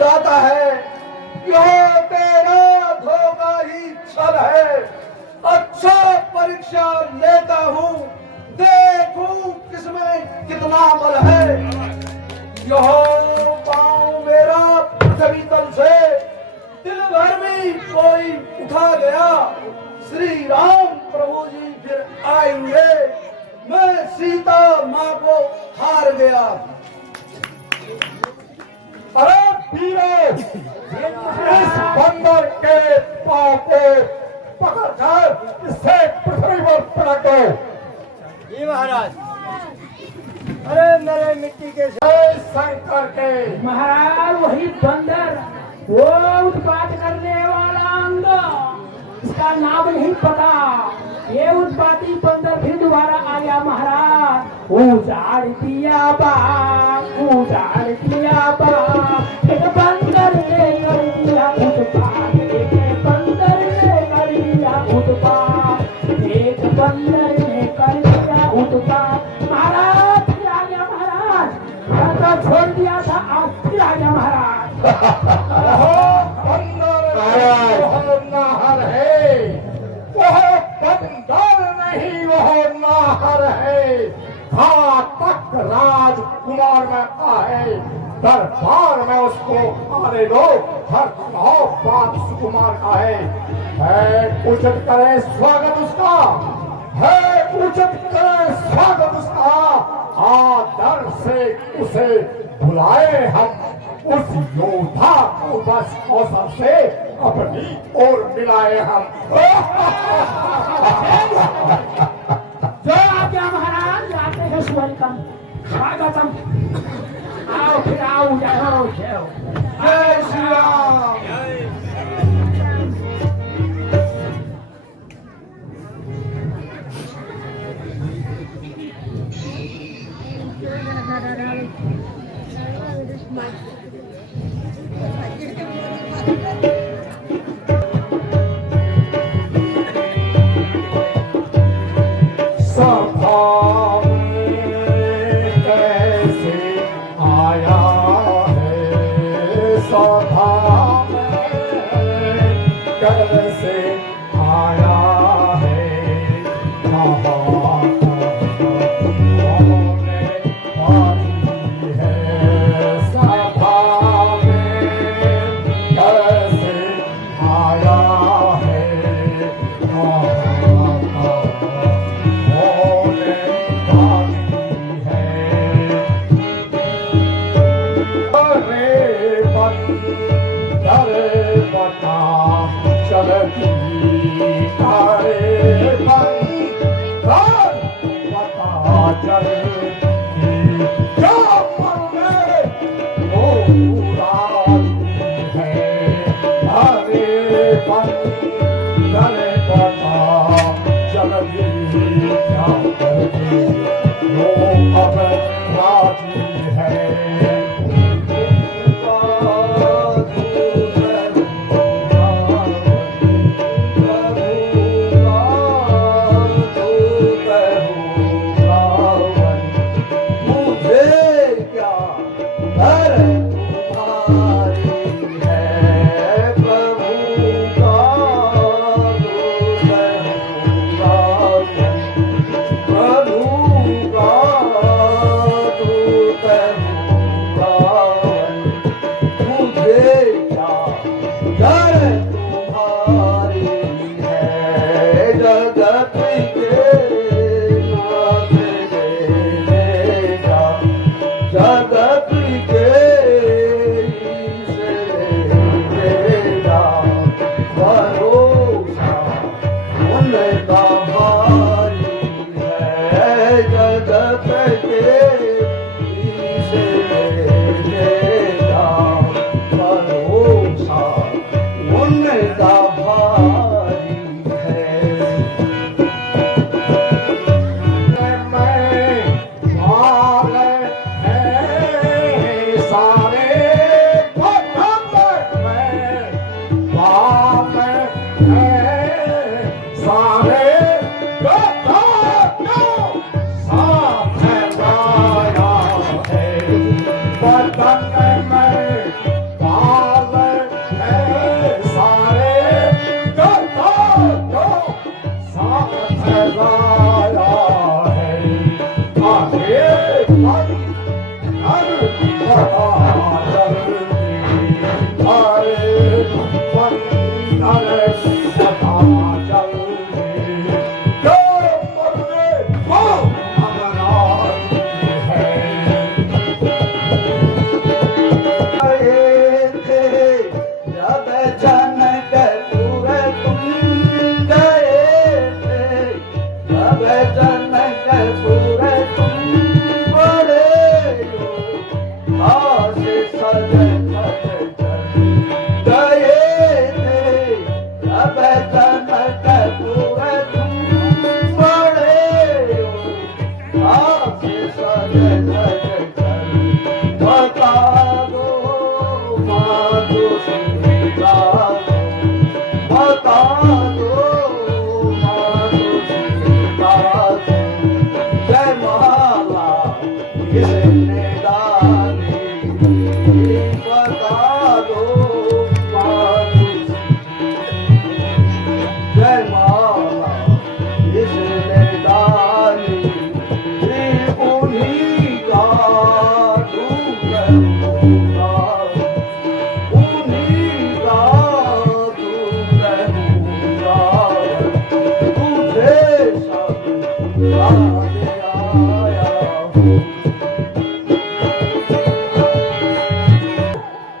दाता है, यह तेरा धोखा ही छल है। अच्छा परीक्षा लेता हूँ, देखूं किसमें कितना बल है। यह पांव मेरा पृथ्वी तल से दिल भर में कोई उठा गया। श्री राम प्रभु जी फिर आए हुए, मैं सीता माँ को हार गया। अरे वीरों, इस बंदर के पांव को पकड़कर इसे पृथ्वी पर पटको। जी महाराज। अरे मेरे मिट्टी के जय शंकर के। महाराज वही बंदर, वो उत्पात करने वाला अंग, इसका नाम नहीं पता। ये उत्पाती बंदर फिर दोबारा आ गया महाराज। उजाड़ दिया बाग, उजाड़ दिया बाग, एक बंदर ने कर दिया उत्पात, एक बंदर ने कर दिया उत्पात, एक बंदर ने कर दिया उत्पात। महाराज फिर आ गया महाराज, मैं तो छोड़ दिया था, आज फिर आ गया महाराज। वह नाहर है, वह बंदर नहीं, वह नाहर है। घातक राजकुमार में आहे, दरबार में उसको आने दो। हर बात सुकुमार का है उचित करे स्वागत उसका, है उचित करे स्वागत उसका। आदर से उसे बुलाए हम, उस योद्धा को बस अवसर से अपनी ओर मिलाए हम। जो आज्ञा महाराज, आते हैं वेलकम, स्वागतम। आओ फिर आओ, जय हो जय हो। जय श्री राम।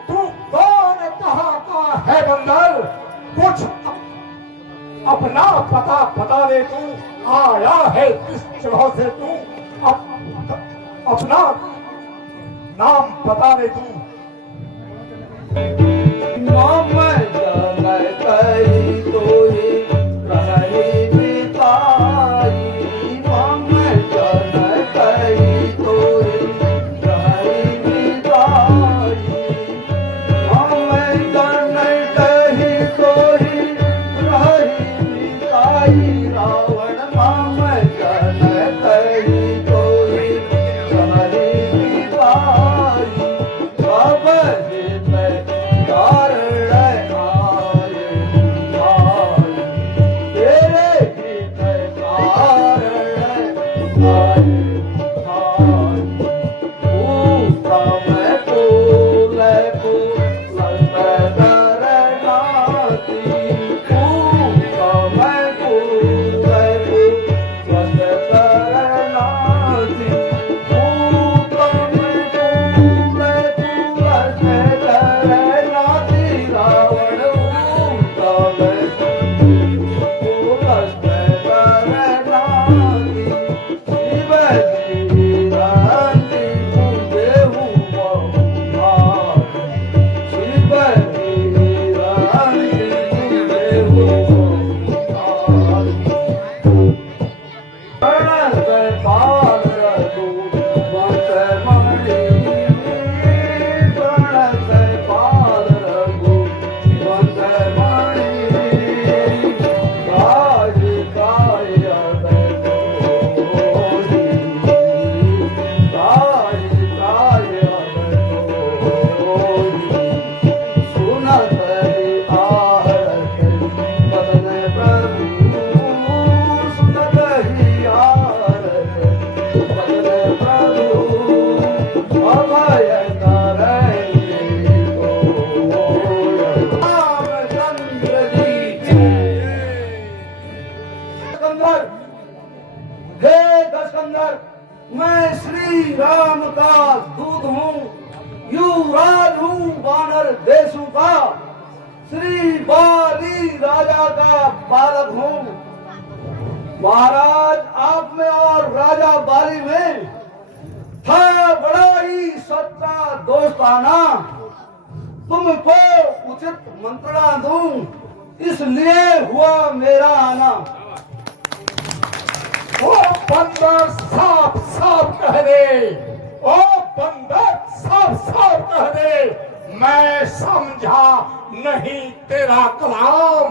तू कौन कहाँ का है बंदर? कुछ अपना पता बता दे। तू आया है किस जगह से? तू अपना नाम बता दे। तू मैं श्री राम का दूत हूँ, युवराज हूँ वानर देशों का, श्री बाली राजा का बालक हूँ। महाराज आप में और राजा बाली में था बड़ा ही सच्चा दोस्ताना, तुमको उचित मंत्रणा दूं, इसलिए हुआ मेरा आना। ओ बंदर साफ साफ कह दे, ओ बंदर साफ साफ कह दे, मैं समझा नहीं तेरा कलाम,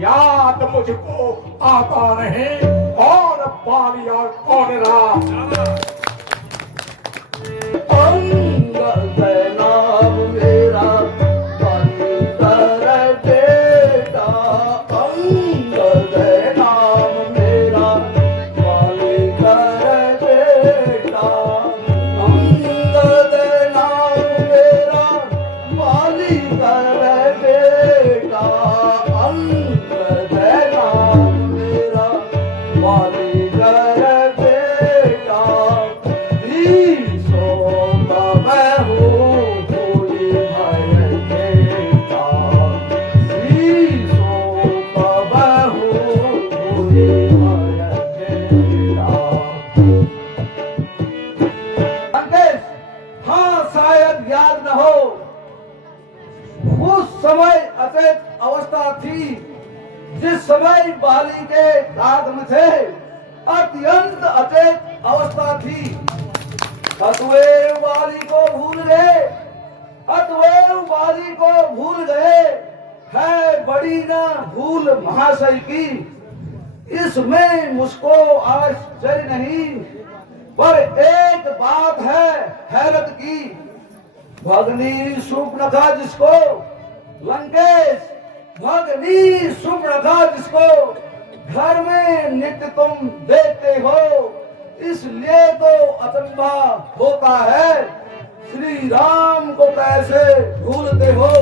याद मुझको आता नहीं, कौन बालिया कौन राम। अंगद नाम मेरा बंदर बेटा, अंगद नाम मेरा बंदर बेटा, अंगद नाम मेरा बंदर बेटा, अंगद नाम मेरा बंदर बेटा। हाँ शायद याद न हो, उस समय अचेत अवस्था थी जिस समय बाली के दाग में थे, अत्यंत अचेत अवस्था थी। कछुए बाली को भूल गए, अतवेव बारी को भूल गए, है बड़ी ना भूल महाशय की। इसमें मुझको आश्चर्य नहीं, पर एक बात है हैरत की। भगनी सुप्रणखा जिसको लंकेश, भगनी सुप्रणखा जिसको घर में नित्य तुम देखते हो, इसलिए तो अचंभा होता है श्री राम को कैसे भूलते हो।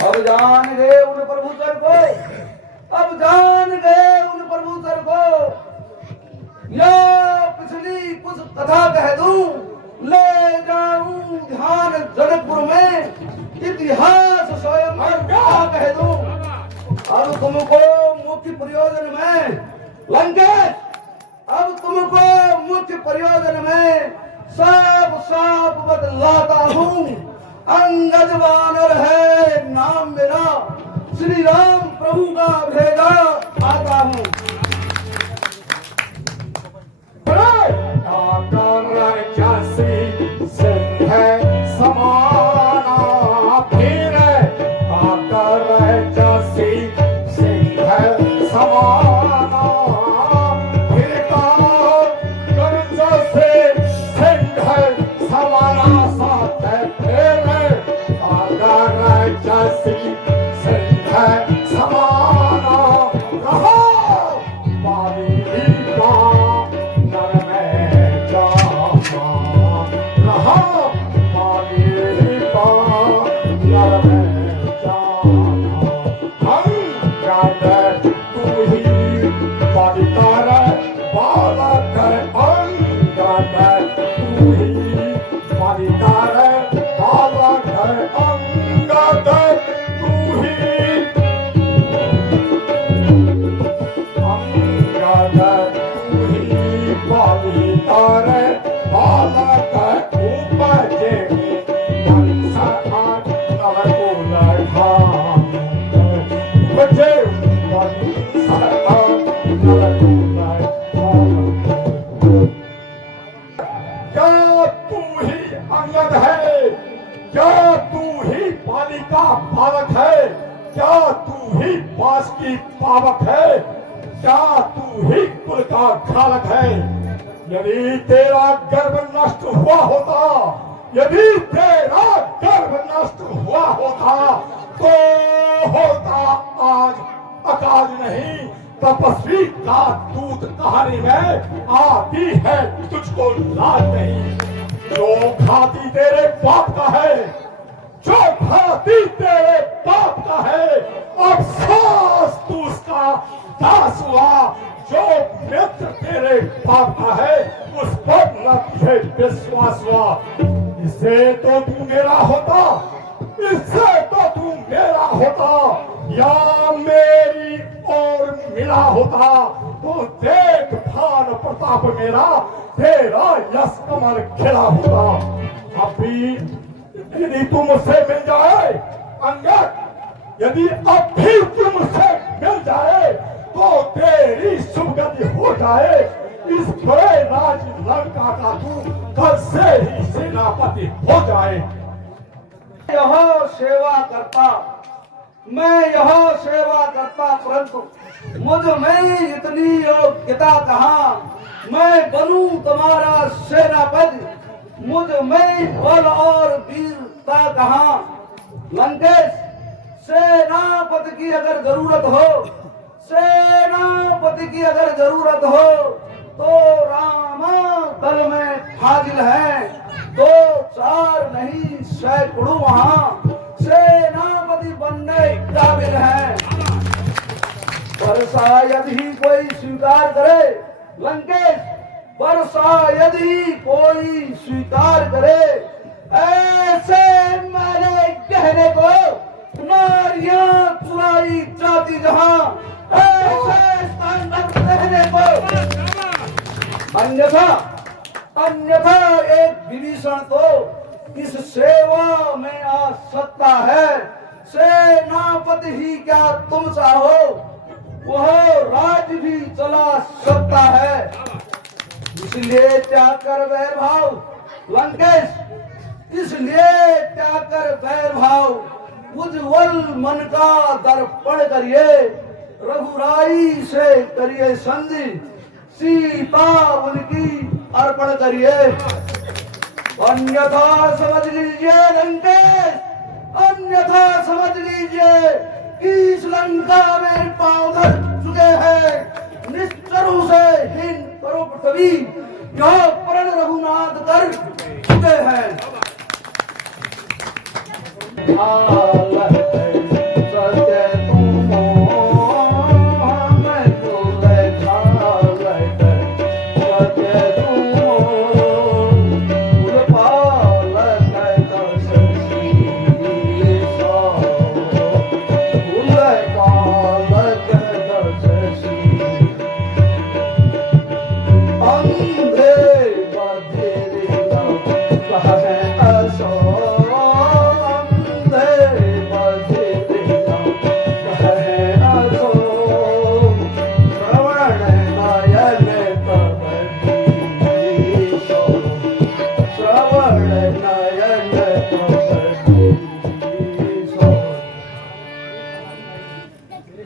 अब जान गए उन प्रभुचर को, अब जान गए उन प्रभुचर को। या पिछली कुछ कथा कह दूं, ले जाऊं ध्यान जनकपुर में, इतिहास स्वयं क्या कह दूं। अब तुमको मुख्य प्रयोजन में लंकेश, अब तुमको मुख्य प्रयोजन में सब साफ बतलाता हूँ। अंगद वानर है नाम मेरा, श्री राम प्रभु का भेजा आता हूँ। पावक है, क्या तू ही कुल का खालक है। यदि तेरा गर्भ नष्ट हुआ होता, यदि तेरा गर्भ नष्ट हुआ होता तो होता आज अकाल नहीं। तपस्वी का दूध कहानी में आती है, तुझको लाज नहीं। जो खाती तेरे बाप का है, जो खाती तेरे बाप का है, अफसोस तू उसका दास हुआ। जो मित्र तेरे बाप का है, उस पर न तुझे विश्वास हुआ। इससे तो तू मेरा होता, इससे तो तू मेरा होता, या मेरी और मिला होता तो देख भान प्रताप मेरा, तेरा यश कमल खिला होता। अभी यदि तू मुझसे मिल जाए अंगद, यदि अब भी तू मुझसे मिल जाए तो तेरी सुगति हो जाए। इस बड़े राज लंका का तू कल से ही सेनापति हो जाए। यह सेवा करता, मैं यह सेवा करता, परंतु मुझ में इतनी योग्यता कहाँ। मैं बनूं तुम्हारा सेनापति, मुझ में बल और वीरता कहाँ। लंकेश, सेनापति की अगर जरूरत हो, सेनापति की अगर जरूरत हो तो रामा दल में हाजिर है। 2-4 नहीं सैकड़ों वहां सेनापति बनने काबिल है। पर शायद ही कोई स्वीकार करे लंकेश, पर शायद ही कोई स्वीकार करे ऐसे मेरे कहने को। नारियां चुराई जाती जहां, ऐसे कहने को। अन्यथा एक विभीषण तो इस सेवा में आ सकता है। सेनापति ही क्या तुम चाहो, वह राज्य भी चला सकता है। इसलिए त्याग कर वैर भाव लंकेश, इसलिए त्याग कर वैर भाव, उज्जवल मन का दर्पण करिए, रघुराई से करिए संधि, सीता उनकी अर्पण करिए। अन्यथा समझ लीजिए लंकेश, अन्यथा समझ लीजिए कि इस लंका में पांव धर चुके हैं निश्चरों से हीन करो पृथ्वी, यह प्रण रघुनाथ कर चुके हैं।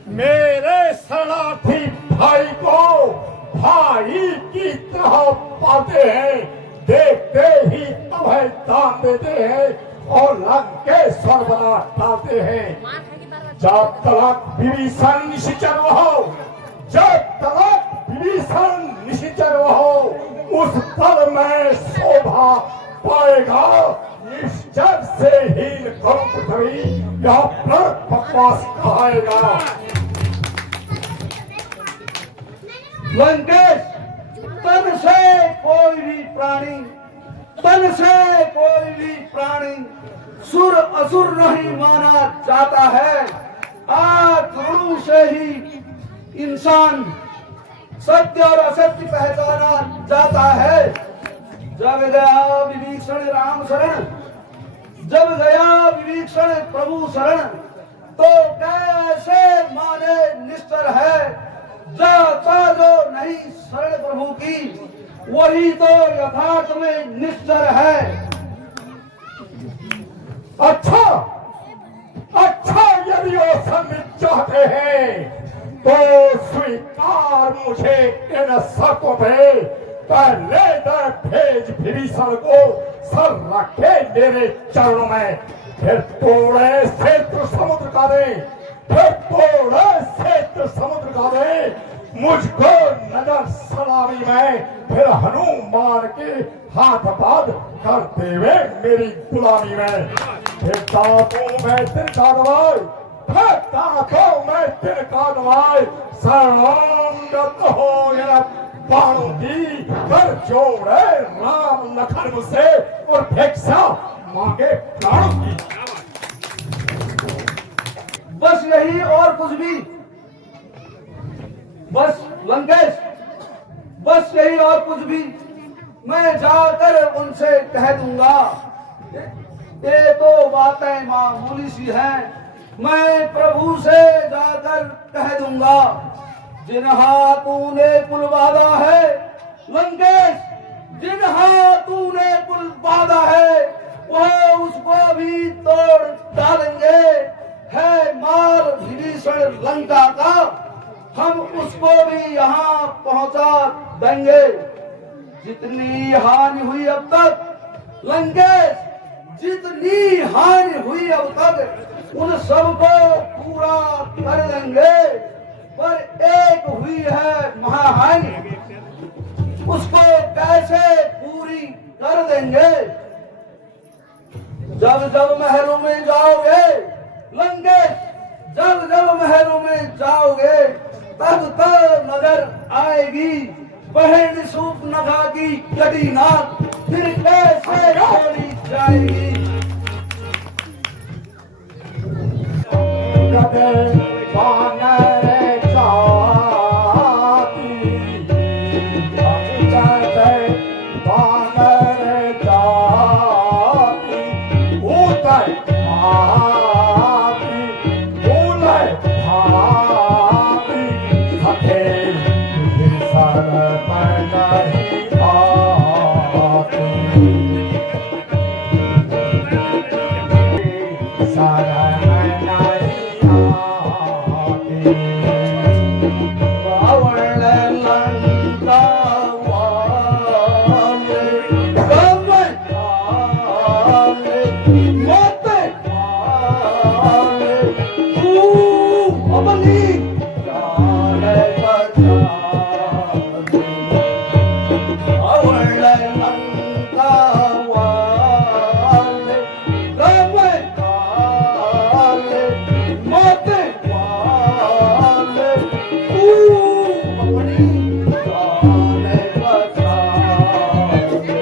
मेरे शरणार्थी भाई को भाई की तरह पाते हैं, देखते ही तुम्हें दान देते हैं और लंकेश्वर बना डालते हैं। जब तक विभीषण निश्चर हो, जब तक विभीषण निश्चर हो, उस पल में शोभा पाएगा निश्चर से हीन करो पृथ्वी, यह प्रण बकवास कहाएगा। लंकेश, तन से कोई भी प्राणी, तन से कोई भी प्राणी सुर असुर नहीं माना जाता है। आत्मणु से ही इंसान सत्य और असत्य पहचाना जाता है। जब गया विभीषण राम शरण, जब गया विभीषण प्रभु शरण, तो कैसे माने निश्चर है। जाता जो नहीं शरण प्रभु की, वही तो यथार्थ में निश्चर है। अच्छा अच्छा, यदि वो सम्मित चाहते हैं तो स्वीकार मुझे इन शर्तों पे, पहले भेज विभीषण को सर रखे मेरे चरणों में, फिर तोड़े सेतु समुद्र का दे, फिर तोड़े सेतु समुद्र का दे मुझको नजर सलामी में, फिर हनुमान के हाथ बांध करते हुए मेरी गुलामी में, फिर दांतों में तिनका दबाए, फिर दांतों में तिनका दबाए, शरणागत हो यह बाणों की, कर जोड़े राम लखन मुझसे और भिक्षा मांगे प्राणों की। बस यही और कुछ भी, बस लंकेश, बस यही और कुछ भी मैं जाकर उनसे कह दूंगा। ये तो बातें मामूली सी हैं, मैं प्रभु से जाकर कह दूंगा। जिन हाथों ने पुल बांधा है लंकेश, जिन हाथों ने पुल बांधा है, वह उसको भी तोड़ डालेंगे। है मार विभीषण लंका का, हम उसको भी यहाँ पहुंचा देंगे। जितनी हानि हुई अब तक लंकेश, जितनी हानि हुई अब तक, उन सबको पूरा कर देंगे। पर एक हुई है महाहानि, उसको कैसे पूरी कर देंगे। जब जब महलों में जाओगे लंकेश, जब जब महलों में जाओगे, तब तब नजर आएगी बहन सूर्पनखा की कटी नाक, फिर कैसे खोली जाएगी। शरण नहीं आती। रावण लंका वाले गम वाले मत वाले तू अपनी जान बचा दे। रावण लंका वाले गम वाले मत वाले तू अपनी जान बचा दे।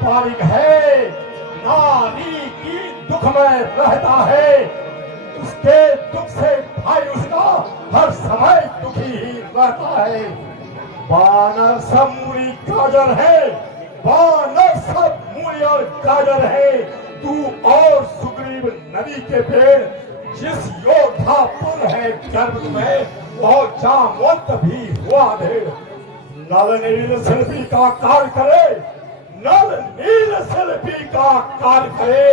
पारिक है, नारी की दुख में रहता है, उसके दुख से भाई उसका हर समय दुखी ही रहता है। बानर सब मूली गाजर है, बानर सब मूली और गाजर है, तू और सुग्रीव नदी के पेड़, जिस योद्धा पुर है गर्भ में, वह जामवंत भी हुआ ढेर। नल नील शिल्पी का कार्य करे, नल नील शिल्पी का कार्य करे,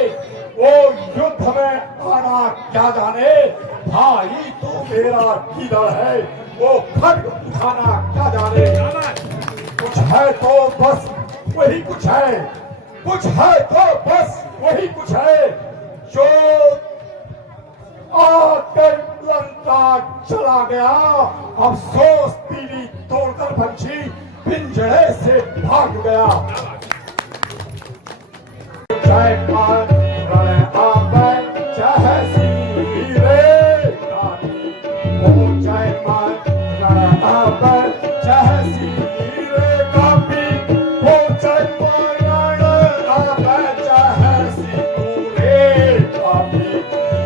वो युद्ध में आना क्या जाने, भाई तू मेरा किधर है, वो खड्ग उठाना क्या जाने। कुछ है तो बस वही कुछ है, कुछ है तो बस वही कुछ है, जो आकर लंका चला गया। अफसोस पीली तोड़कर पंछी पिंजड़े से भाग गया। जय मान रण आकर चाहे रे काटी, ओ जय मान रण आकर चाहे रे कापी, ओ जय मान रण आकर चाहे रे कापी,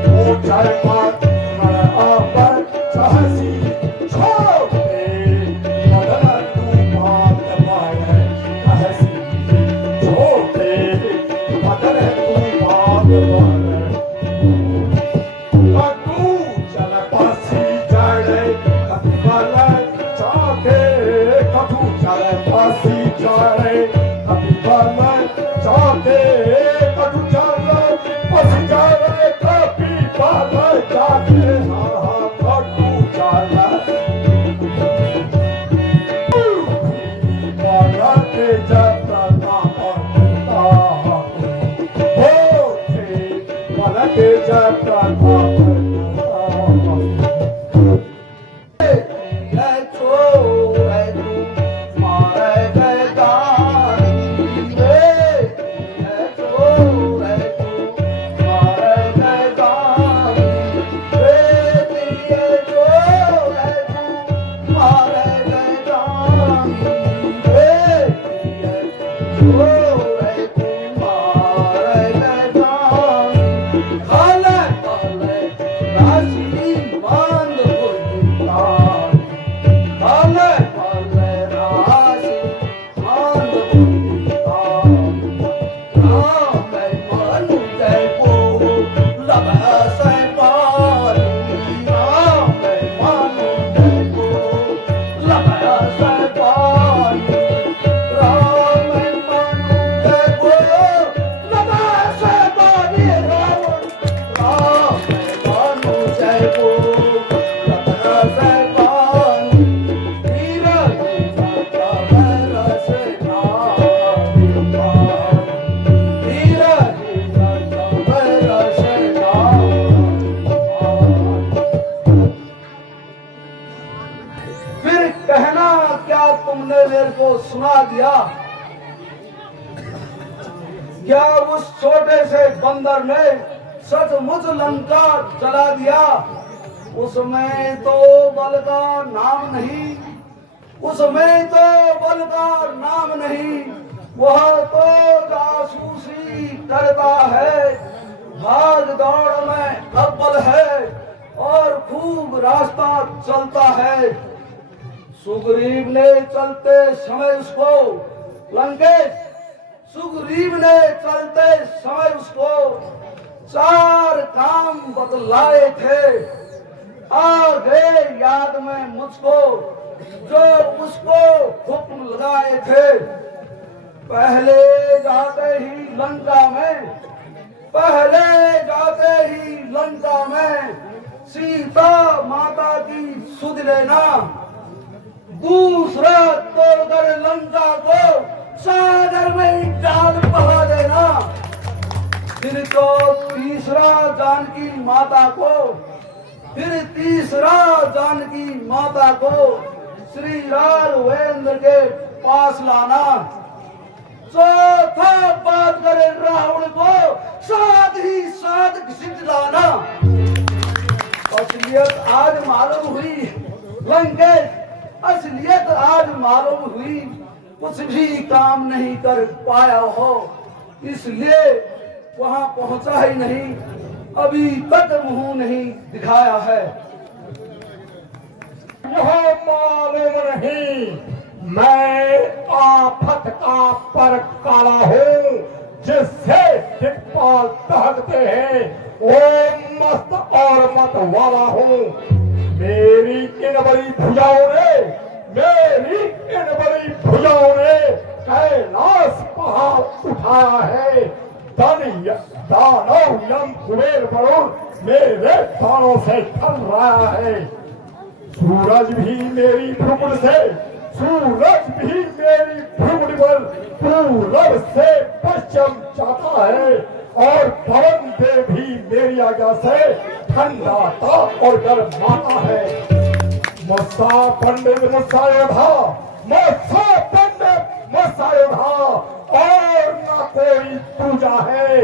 ओ जय मान रण आकर चाहे छोटे मदन तू बात पाए हसी, छोटे मदन तू बात पाए। कटू चल पासी जाड़े कपिबल चाके, कटू चल पासी जाड़े कपिबल चाके, कटू चल पासी जाड़े कपिबल चाके, हाँ कटू चल के जता पापा, ओ के जता पापा। तुमने मेरे को सुना दिया, क्या उस छोटे से बंदर ने सचमुच लंका जला दिया? उसमें तो बल का नाम नहीं, उसमें तो बल का नाम नहीं, वह तो जासूसी करता है, भाग दौड़ में अव्वल है और खूब रास्ता चलता है। सुग्रीव ने चलते समय उसको, लंकेश सुग्रीव ने चलते समय उसको 4 काम बतलाए थे, आगे याद में मुझको जो उसको हुक्म लगाए थे। पहले जाते ही लंका में, पहले जाते ही लंका में सीता माता की सुध लेना, दूसरा तोड़कर लंका को सागर में डाल बहा देना, फिर तो तीसरा जानकी माता को, फिर तीसरा जानकी माता को श्री राघवेंद्र के पास लाना, चौथा बात करे रावण को साथ ही साथ घसीट लाना। असलियत आज मालूम हुई लंकेश, असलियत आज मालूम हुई, कुछ भी काम नहीं कर पाया हो, इसलिए वहां पहुंचा ही नहीं, अभी तक मुंह नहीं दिखाया है। यह मालूम नहीं मैं आफत का पर काला हूँ, जिससे दिक्पाल दहकते हैं ओ मस्त और मत वाला हूँ। मेरी इन बड़ी भुजाओं ने, मेरी इन बड़ी भुजाओं ने कैलाश पहाड़ उठाया है। दानव यम कुबेर वरुण मेरे दानों से ठल रहा है। सूरज भी मेरी भ्रुकुट से, सूरज भी मेरी भ्रुकुट पर पूरब से पश्चिम जाता है, और पवन देव भी मेरी आज्ञा से ठंडाता और गर्माता है। मुस्सा पंडित मुस्सा योधा, मुस्सा पंडित मुस्सा योधा, और न कोई पूजा है।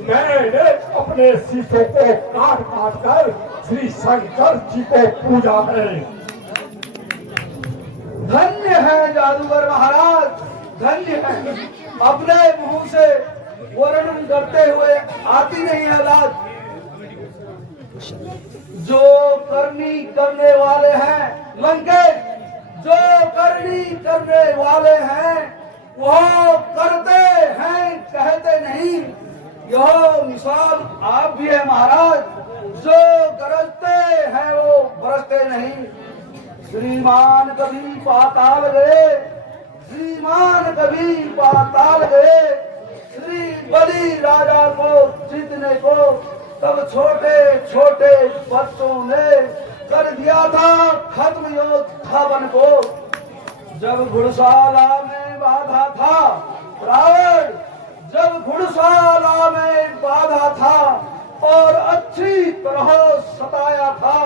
मैंने अपने शीशों को काट काट कर श्री शंकर जी को पूजा है। धन्य है जादूगर महाराज, धन्य है। अपने मुंह से वर्णन करते हुए आती नहीं है लाज। जो करनी करने वाले हैं लंकेश, जो करनी करने वाले हैं वो करते हैं, कहते नहीं। यह मिसाल आप भी है महाराज, जो गरजते हैं वो बरसते नहीं। श्रीमान कभी पाताल गए, श्रीमान कभी पाताल गए, श्री बलि राजा को जीतने को तब छोटे छोटे बच्चों ने कर दिया था खत्म योद्धा बन को। जब घुड़शाला में बाधा था रावण, जब घुड़शाला में बाधा था और अच्छी तरह सताया था,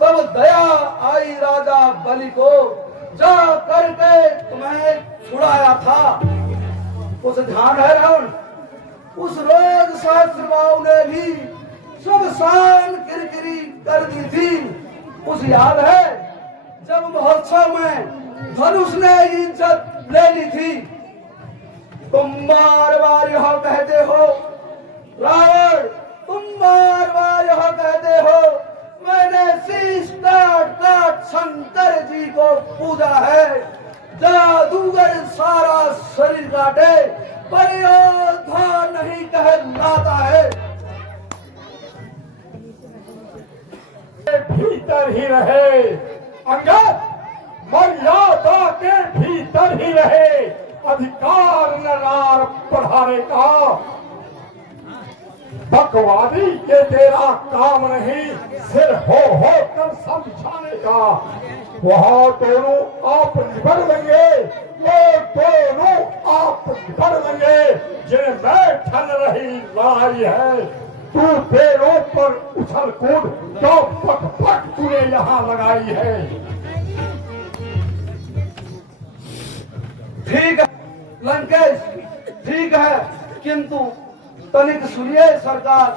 तब दया आई राजा बलि को, जा करके तुम्हें छुड़ाया था। उस ध्यान है रावण, उस रोज सहस्त्रबाहु ने भी सब शान किरकिरी कर दी थी। उस याद है जब महोत्सव में धनुष ने इज्जत ले ली थी। तुम बार बार यह कहते हो रावण, तुम बार बार यह कहते हो मैंने शीश काट काट शंकर जी को पूजा है। जादूगर सारा शरीर काटे पर योद्धा नहीं कहलाता है। भीतर ही रहे अंगद, मर्यादा के भीतर ही रहे, अधिकार नगार बढ़ाने का। बकवादी ये तेरा काम नहीं, सिर हो कर समझाने का। वहाँ दोनों आप निभर लेंगे, वो दोनों आप निभर लेंगे, जिन्हें मैं ठन रही लड़ाई है। तू पेड़ों पर उछल कूद जो पट पट तूने यहाँ लगाई है। ठीक है लंकेश, ठीक है, किंतु तनिक सुनिए सरकार,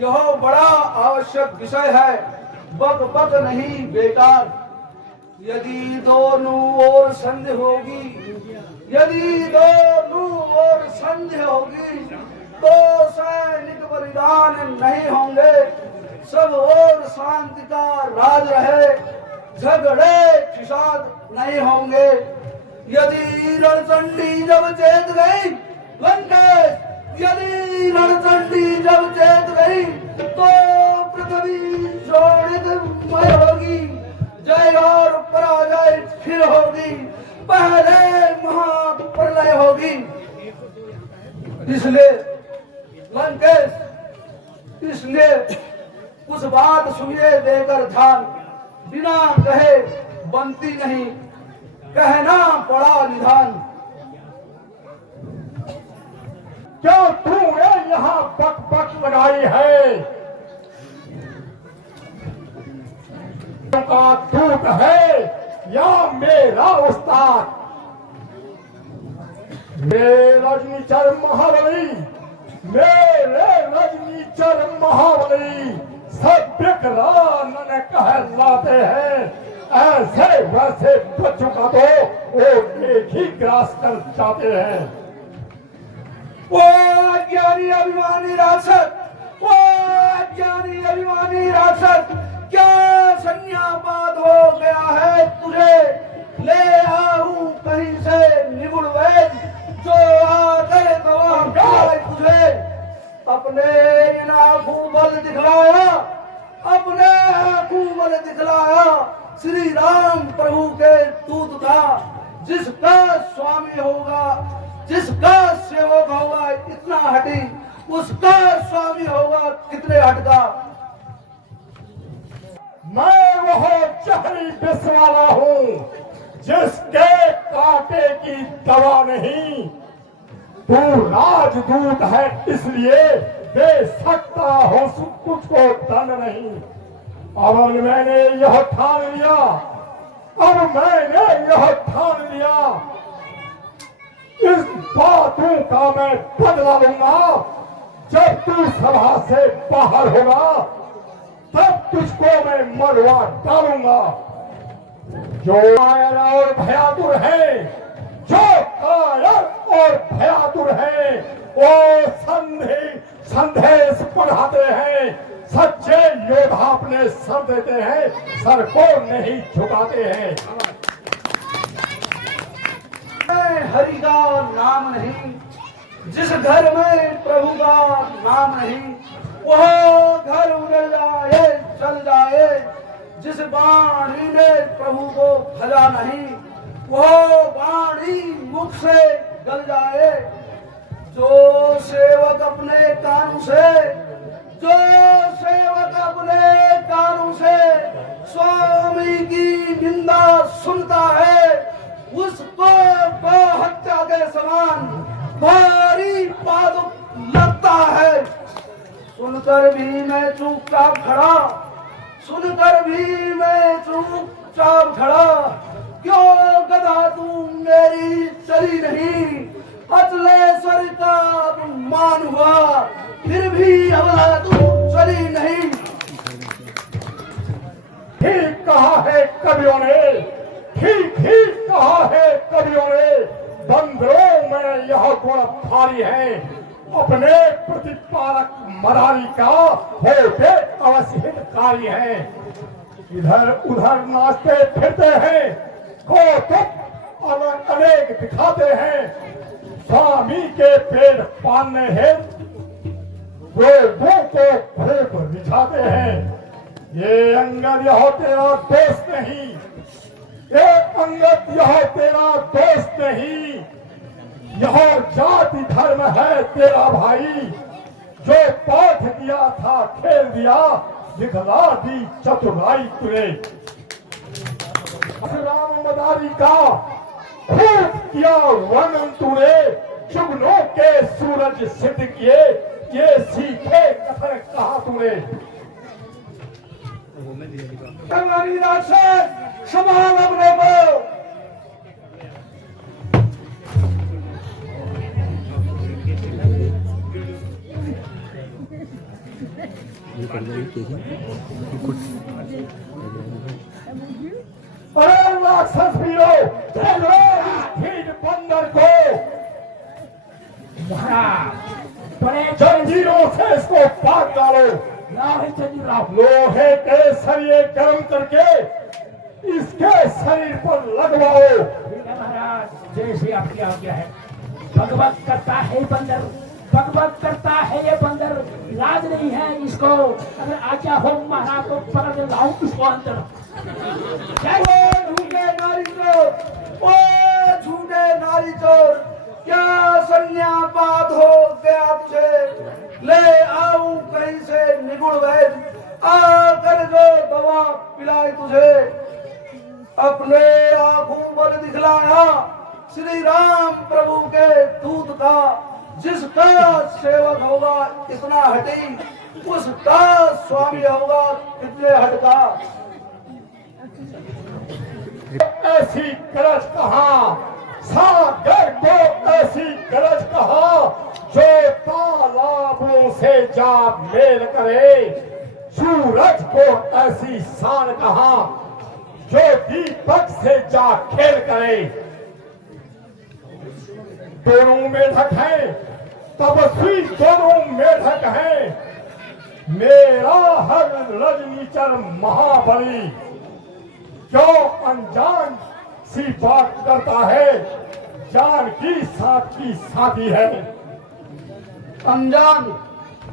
यह बड़ा आवश्यक विषय है, बक बक नहीं बेकार। यदि दोनों ओर संधि होगी, यदि दोनों ओर संधि होगी तो सैनिक बलिदान नहीं होंगे, सब ओर शांति का राज रहे, झगड़े फिसाद नहीं होंगे। यदि रणचंडी जब चेत गई लंकेश, यदि रणचंडी जब चेत गई तो पृथ्वी शोणितमय होगी, जय और पराजय फिर होगी, पहले महाप्रलय होगी। इसलिए लंकेश, इसलिए कुछ बात सुनिए देकर ध्यान, बिना कहे बनती नहीं, कहना पड़ा निधान। क्यों तूने यहाँ बक बक लगाई है? का दूत है या मेरा उस्ताद? मेरे रजनीचर महाबली, मेरे रजनीचर महाबली सब विक्रानन कहलाते हैं। ऐसे वैसे बच्चों का तो वो एक ही ग्रास कर जाते हैं। वो अज्ञानी अभिमानी राक्षस, वो अज्ञानी अभिमानी राक्षस, क्या संज्ञापात हो गया है तुझे? ले आऊं कहीं से निगुण वैद जो आकर गवाह कराए तुझे। अपने इन आंखों दिखलाया, अपने आंखों बल दिखलाया। श्री राम प्रभु के दूत था, जिसका स्वामी होगा, जिसका सेवक होगा इतना हटी, उसका स्वामी होगा कितने हट का। मैं वह जहरी विष वाला हूँ जिसके कांटे की दवा नहीं। तू राजदूत है इसलिए दे सकता हो कुछ को दंड नहीं। अब मैंने यह ठान लिया, अब मैंने यह ठान लिया, इस बातों का मैं बदला लूंगा। जब तू सभा से बाहर होगा तब तुझको मैं मरवा डालूंगा। जो कायर और भयातुर है, जो कायर और भयातुर है, वो संदेश पढ़ाते हैं। सच्चे योद्धा अपने सर देते हैं, सर को नहीं झुकाते हैं। हरि का नाम नहीं, जिस घर में प्रभु का नाम नहीं, वह घर उड़ जाए चल जाए। जिस वाणी ने प्रभु को भजा नहीं, वह वाणी मुख से गल जाए। जो सेवक अपने कानों से, जो सेवक अपने कानों से स्वामी की निंदा सुनता है, उसको हत्या के समान भारी पादुक लगता है। सुनकर भी मैं चुपचाप खड़ा, सुनकर भी मैं चुपचाप खड़ा। क्यों गधा तू मेरी चली नहीं, अचलेश्वर का मान हुआ, फिर भी अबला तू चली नहीं। ठीक कहा है कवियों ने, ठीक ही कहा है कवियों ने। बंदरों में यह गुण भारी है, अपने प्रतिपालक मरारी का होते अवश्य हितकारी है। इधर उधर नाचते फिरते हैं, कौतुक अनेक दिखाते हैं। स्वामी के पेड़ पालने हेतु लोगों को खूब रिझाते हैं। ये अंगद यह तेरा दोस्त नहीं, ये अंगद यह तेरा दोस्त नहीं, यह जाति धर्म है तेरा भाई। जो पाठ किया था खेल दिया, दिखला दी चतुराई तुरे। राम मदारी का खूब किया वर्णन तूने, जुगनों के सूरज सिद्ध किए, ये सीखे कथन कहा तूने। राक्षस संभाल अपने को। अरे राक्षस वीरों, बंदर को बड़े जंजीरों से इसको पार डालो। लोहे के सरिये गर्म करके इसके शरीर पर लगवाओ। महाराज जैसे आपकी आज्ञा है। भगवत करता है बंदर, भगवत करता है ये बंदर, लाज नहीं है इसको। अगर आज्ञा हो महाराज को पकड़ लाऊं इसको अंदर। झूठे नारी चोर, ओ झूठे नारी चोर, क्या संज्ञा बात हो गया आपसे। ले आऊं कहीं से निगुड़ वैद, आकर जो दवा पिलाए तुझे। अपने आंखों पर दिखलाया श्री राम प्रभु के दूत का, जिसका सेवक होगा इतना हटी, उसका स्वामी होगा कितने हटका। ऐसी गरज कहा सागर को, ऐसी गरज कहा जो तालाबों से जा मेल करे। सूरज को ऐसी शान कहा जो दीपक से जा खेल करे। दोनों मेढक हैं, तपस्वी दोनों मेढक हैं। मेरा हर रजनीचर महाबली जो अनजान सी बात करता है, जान की साथ की साथी है। अनजान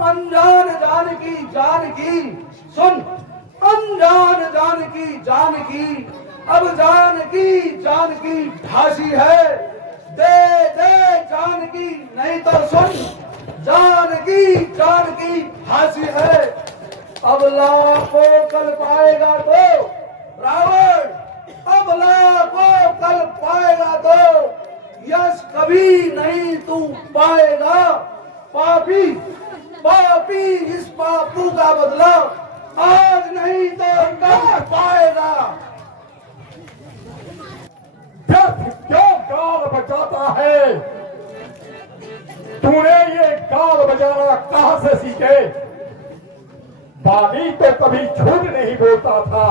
अनजान जानकी जानकी सुन, अनजान जानकी जानकी अब जानकी जानकी भासी है। दे दे जानकी नहीं तो सुन, जानकी जानकी भासी है। अब लाखों कल पाएगा तो रावण, अब लाखों कल पाएगा तो यश कभी नहीं तू पाएगा। पापी पापी इस पापू का बदला आज नहीं तो कल पाएगा। क्यों गाल बजाता है? तूने ये गाल बजाना कहां से सीखे? बाली तो कभी झूठ नहीं बोलता था,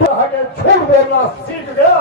तो आगे झूठ बोलना सीख गया।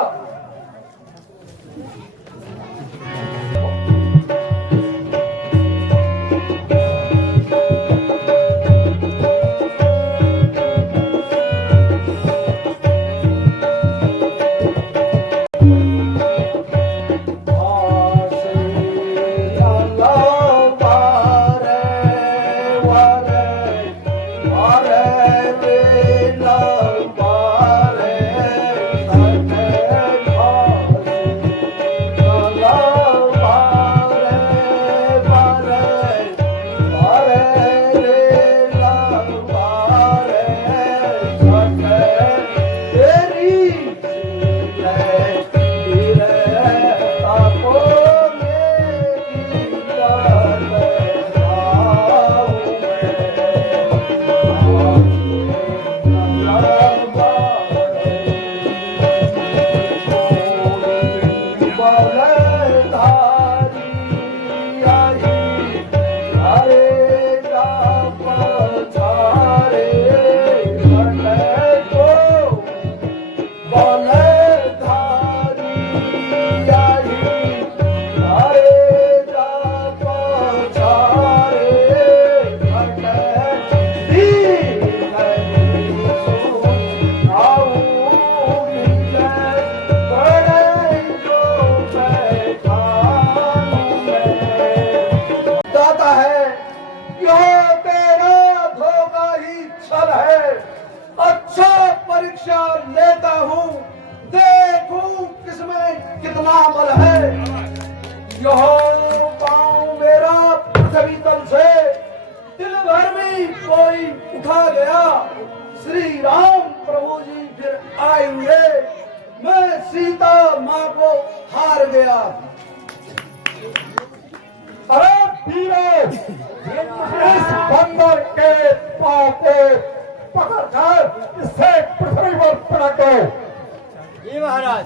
जी महाराज।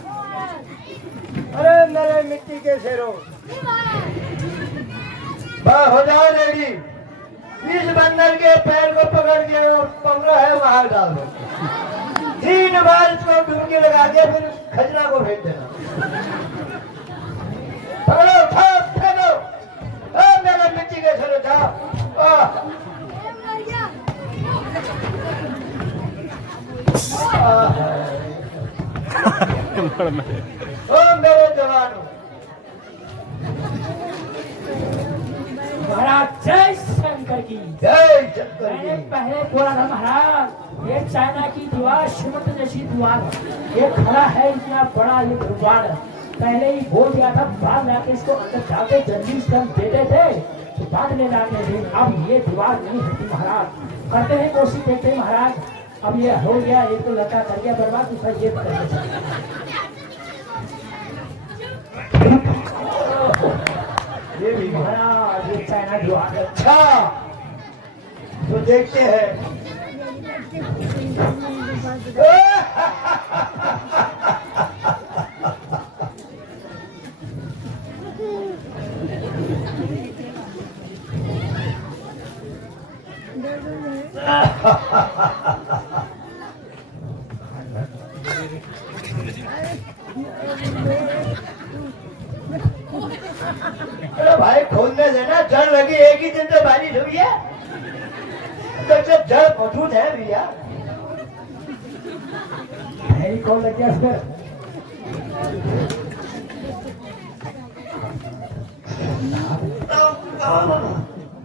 अरे मेरे मिट्टी के शेरों, हो जाओ रेडी। इस बंदर के पैर को पकड़ के 15 है बाहर डाल दो। 3 बार इसको डुबकी लगा के फिर खजरा को भेज देना। पकड़ो, उठाओ, फेंको। मेरे मिट्टी के शेरों उठाओ। मेरे जवानों, महाराज जय शंकर की जय शंकर मैंने की। पहले बोला था महाराज, ये चाइना की दीवार श्रीमंत जैसी दीवार है। ये खड़ा है इतना बड़ा ये भगवान है। पहले ही बोल दिया था, बाद में आके इसको अंदर जाके जल्दी से हम देते थे तो बाद में जाते थे। अब ये दीवार नहीं होती महाराज। करते हैं कोशिश, देखते हैं महाराज। अब ये हो गया, एक तो लड़का कर गया बर्बाद, दूसरा ये ये भी महाराज ये चाइना दीवार है। अच्छा, तो देखते हैं। अरे भाई खोलने देना, जड़ लगी एक ही दिन तो बारिश हुई है, तो जब जड़ मौजूद है भैया। कौन लग गया इसमें?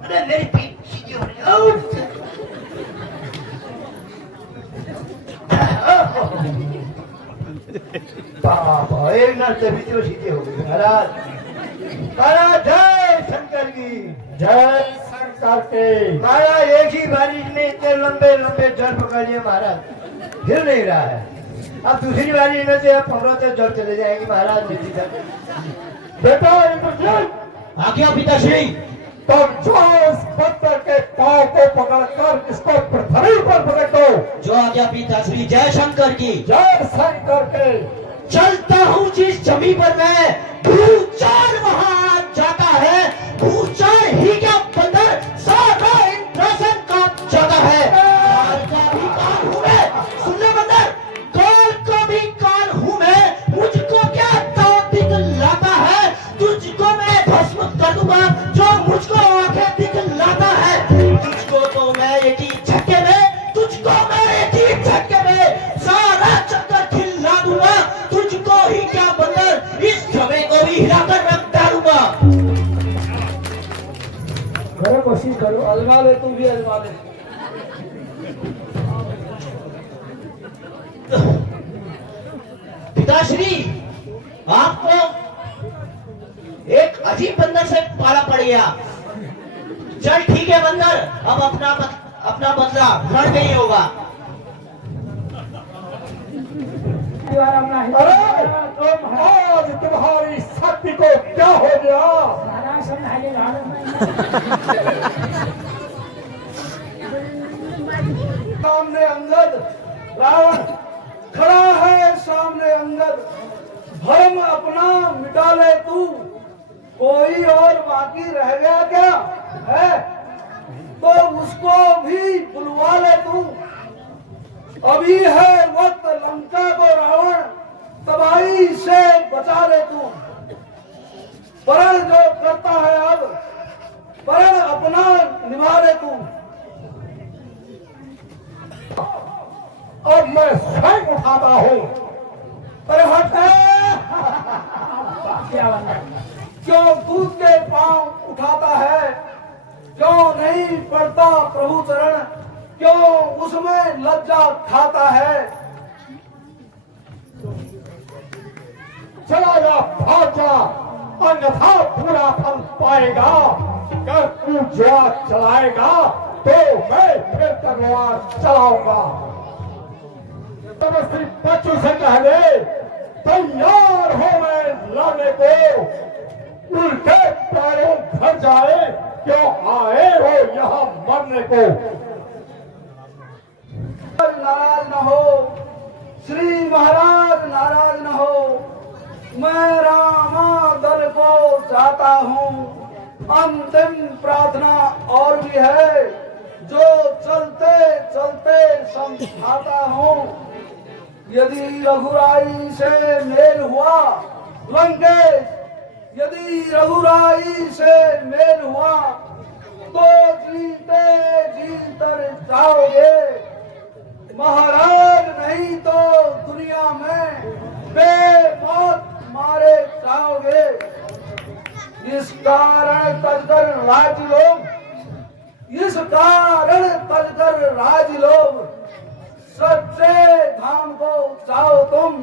अरे मेरी पीठ सीधी हो रही है। उठ। बाबा एक ना तभी तो सीधे हो गए महाराज। महाराज जय शंकर की। जय शंकर के। महाराज एक ही बारिश में इतने लंबे लंबे जल पकड़ लिए महाराज, हिल नहीं रहा है। अब दूसरी बारिश में से 15 जल चले जाएंगे महाराज। मेरी तरफ बेटा इंद्रजीत, आज्ञा पिताश्री। तुम जाओ उस बंदर के पांव को पकड़कर इसको पृथ्वी पर फेंक दो। जो आज्ञा पिताश्री। जय शंकर की। जय शंकर के। चलता हूँ जिस जमीन पर मैं, भूचाल वहां जाता है। भूचाल ही क्या बंदर, सारा इंद्रासन का जाता है। काल का भी काल हूँ मैं, सुन ले बंदर, काल का भी काल हूँ मैं। मुझको क्या दांत दिखलाता है, तुझको मैं भस्म कर दूंगा जो मुझको आंखें दिखलाता है। तुझको तो मैं एक ही झटके में, तुझको मैं एक ही झटके में सारा चक्कर खिला दूंगा। तुझको ही क्या बंदर, इस जमे को भी हिलाकर रख डालूंगा। करो, कोशिश करो। आजमा ले, तू भी आजमा ले। पिताश्री, आपको एक अजीब बंदर से पाला पड़ गया। चल ठीक है बंदर, अब अपना बदला लड़ नहीं होगा। अरे आज तुम्हारी शक्ति को क्या हो गया? महाराज संभाले भारत में। सामने अंगद, रावण खड़ा है सामने अंगद। भरम अपना मिटा ले तू, कोई और बाकी रह गया क्या है? तो उसको भी बुलवा ले तू। अभी है वक्त लंका को रावण तबाही से बचा ले तू। परण जो करता है अब, परण अपना निभा ले तू। अब मैं स्वयं उठाता हूँ। अरे हट क्या बंदर? क्यों दूध के पांव उठाता है? क्यों नहीं पड़ता प्रभु चरण? क्यों उसमें लज्जा खाता है? चला जा, भाग जा, अन्यथा पूरा फल पाएगा। अगर तू जुआ चलाएगा तो मैं फिर तलवार चलाऊंगा। तब श्री बच्चों से कह दे, तैयार हो मैं लड़ने को। उल्टे पैरों घर जाए, क्यों आए हो यहाँ मरने को। नाराज न हो श्री महाराज, नाराज न हो। मैं रामा दल को चाहता हूँ। अंतिम प्रार्थना और भी है जो चलते चलते समझाता हूँ। यदि रघुराई से मेल हुआ लंकेश, यदि रघुराई से मेल हुआ तो जीते जीतर जाओगे। महाराज नहीं तो दुनिया में बेमौत मारे जाओगे। इस कारण तजकर राज लोग, इस कारण तजकर राज लोग, सच्चे धाम को चाहो तुम,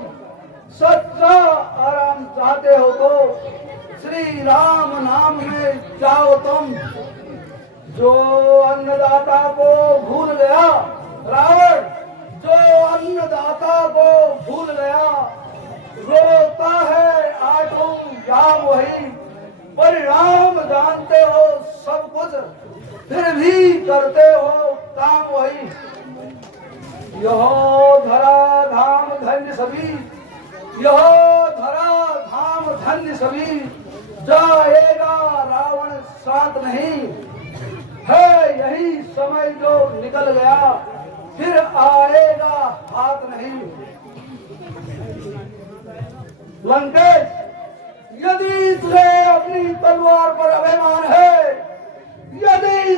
सच्चा आराम चाहते हो तो श्री राम नाम में जाओ तुम। जो अन्नदाता को भूल गया रावण, जो अन्नदाता को भूल गया, रोता है आठों याम वही। परिणाम जानते हो सब कुछ, फिर भी करते हो काम वही। यहो धरा धाम धन्य सभी, यहो धरा धाम धन्य सभी। जाएगा रावण साथ नहीं, है यही समय जो निकल गया, फिर आएगा हाथ नहीं। लंकेश, यदि तुझे अपनी तलवार पर अभिमान है, यदि